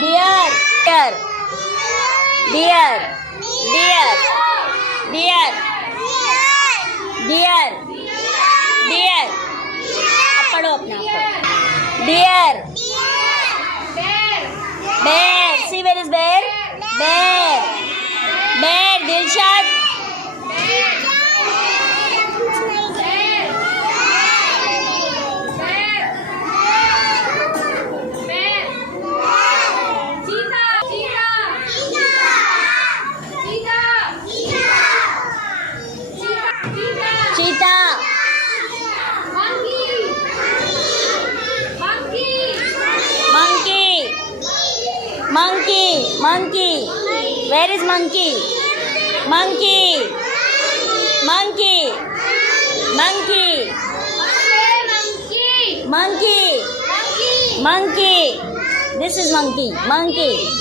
Deer. Deer. Deer. Deer. Deer. Deer. अब पढ़ो अपना Deer. Bear. See where is bear? Bear. Bear. Dilshad. Monkey. Where is monkey? Monkey. This is monkey. Monkey.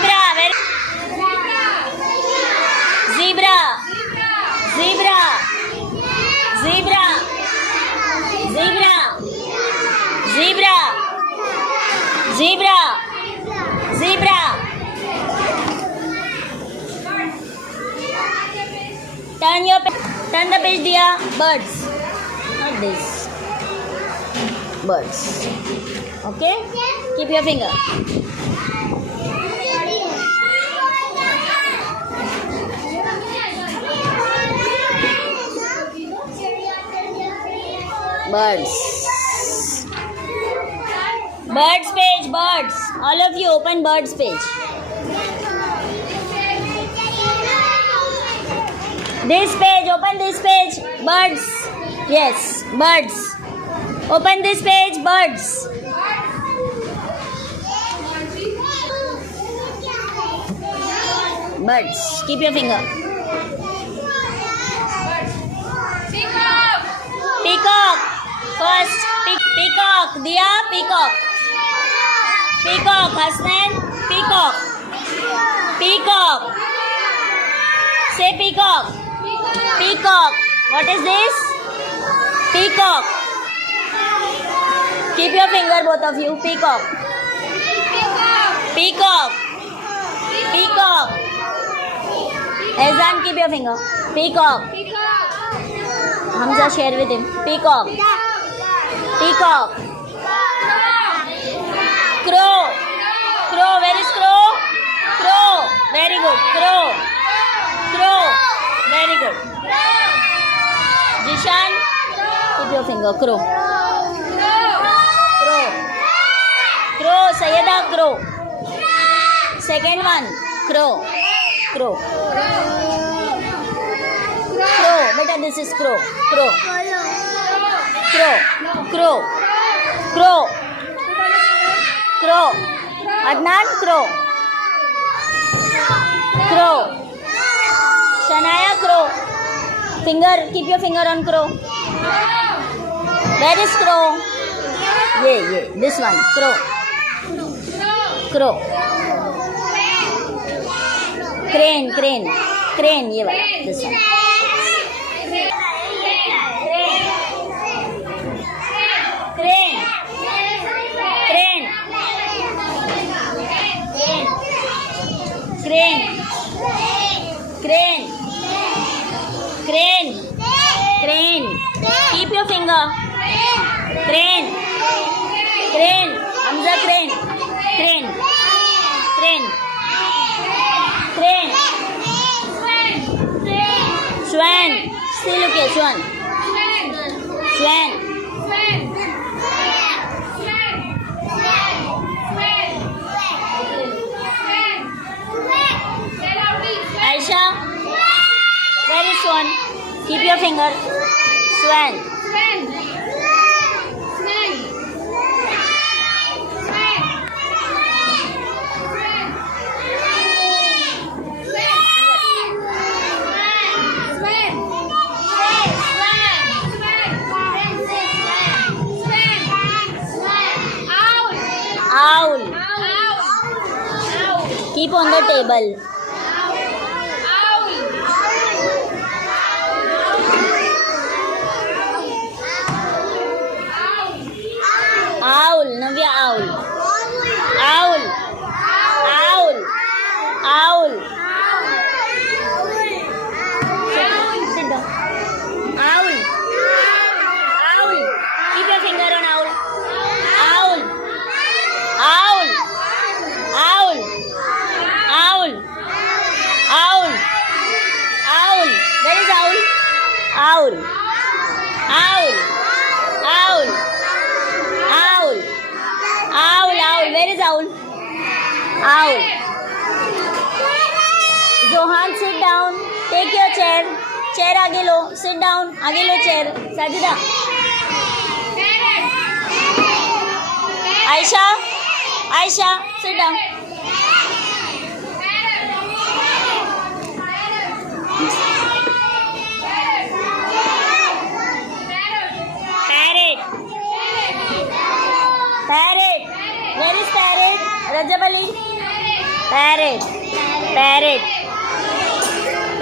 Zebra. Turn the page, dear. Birds. Not this. Birds. Okay? Keep your finger. Birds. Birds page, birds. All of you open birds page. This page, open this page. Birds. Yes, birds. Open this page, birds. Birds. Keep your finger. Peacock. First, peacock. Diya, peacock. Peacock, Hasnan. Peacock. Peacock. Say peacock. Peacock. What is this? Peacock. Keep your finger, both of you. Peacock. Peacock. Peacock. Ezan, keep your finger. Peacock. Hamza, share with him. Peacock. Peacock. Crow. Crow. Where is crow? Crow. Very good. Crow. Crow. Very good. Jishan, keep your finger. Crow. Crow. Crow. Sayyada, crow. Second one. Crow. Crow. Crow. Beta, this is crow. Crow. Crow. Crow. Crow. Crow. Adnan, crow. Crow. Shanaya, crow. Finger, keep your finger on crow. Where is crow? Yeah. This one, crow. Crow. Crane. ये वाला, this one. Crane. Keep your finger. Crane. Hamza, crane. Swan. Still look at swan. Aisha, where is swan? Keep your finger. Swan. Owl. Keep on the table. Owl. Navya, owl. Owl. Owl. Owl. Sit down. Owl. Owl. Keep your finger on owl. Owl. Owl. Owl. Owl. Owl. Owl. Where is owl? Owl. Owl. Owl. Owl. Owl. Owl. Where is owl? Owl. Johan, sit down. Take your chair. Chair आगे लो. Sit down. आगे लो chair. Sajida. Aisha. Aisha, sit down. Parrot. Parrot. Where is parrot? Rajab Ali. Parrot. Parrot.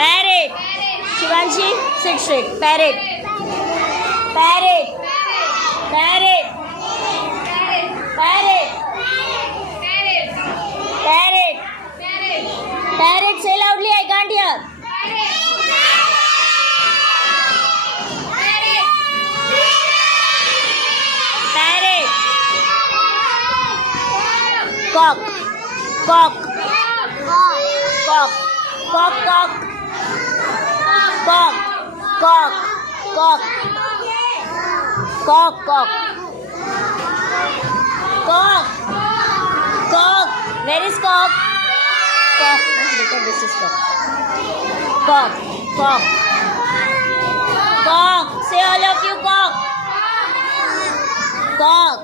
Parrot. Shivanshi, sit straight. Parrot. Parrot. Parrot. Parrot. Parrot. Parrot. Say loudly. I can't hear. Parrot. Cock. Cock. Cock. Cock. Cock. Cock. Cock. Cock. Cock. Cock. Cock. Cock. Where is cock? Cock. Because this is cock. Cock. Cock. Cock. Say all of you cock. Cock.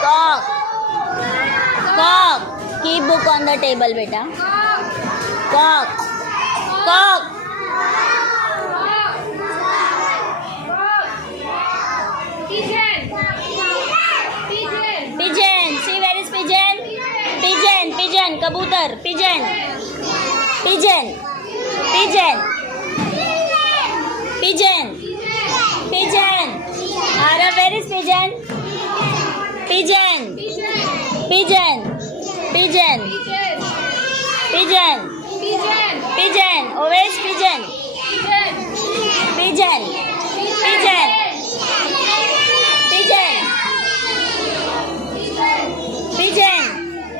Cock. Cock. Keep book on the table, beta. Cock. Cock. Pigeon. See where is pigeon? Pigeon. Pigeon. Kabutar. Pigeon. Pigeon. Pigeon. Pigeon. Pigeon. Ara, where is pigeon? Pigeon. Pigeon. Pigeon. Pigeon. Pigeon. Oh, where is pigeon? Pigeon. Pigeon. Pigeon. Pigeon.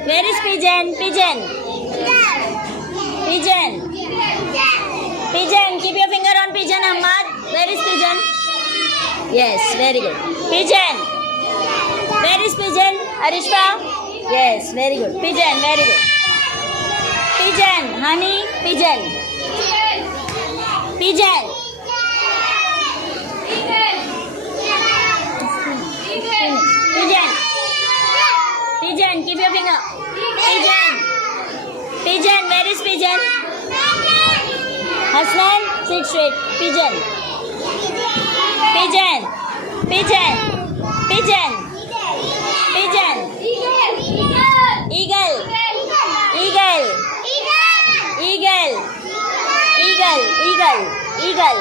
Where is pigeon? Pigeon. Pigeon. Pigeon. Keep your finger on pigeon, Ahmad. Where is pigeon? Yes, very good. Pigeon. Where is pigeon? Arishpa? Yes, very good. Pigeon, very good. Pigeon. Honey, pigeon. Pigeon. Pigeon. Pigeon, keep your finger. Pigeon. Pigeon, where is pigeon? Hasnan, sit straight. Pigeon. Pigeon. Pigeon. Pigeon. Pigeon. Eagle. Eagle. Eagle. Eagle. Eagle. Eagle.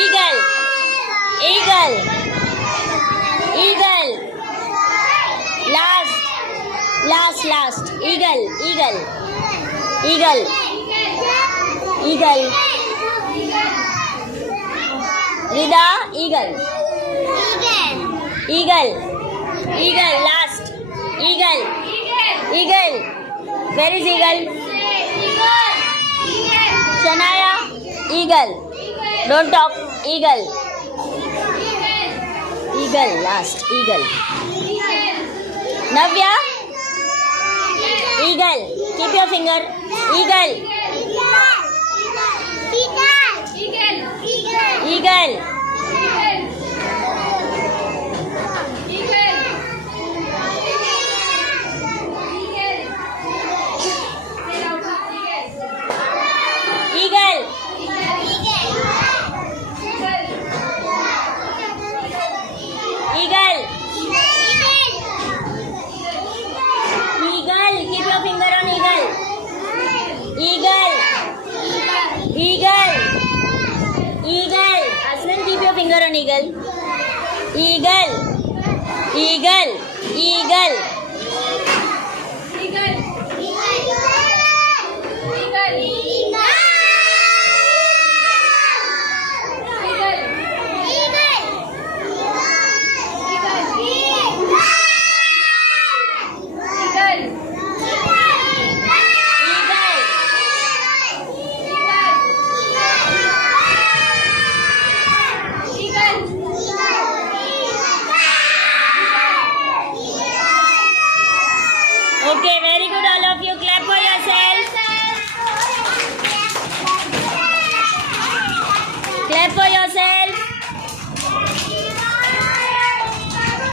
Eagle. Eagle. Eagle. Last. Eagle. Eagle. Eagle. Eagle. Rida, eagle. Eagle. Eagle. Last. Eagle. Eagle. Where is eagle? Shania, eagle. Don't talk. Eagle. Eagle. Last. Eagle. Navya. Eagle. Keep your finger. Eagle. Eagle. Eagle. Eagle. Eagle. Keep your finger. Eagle. Aslan, keep your finger on eagle. Eagle. Eagle. Eagle.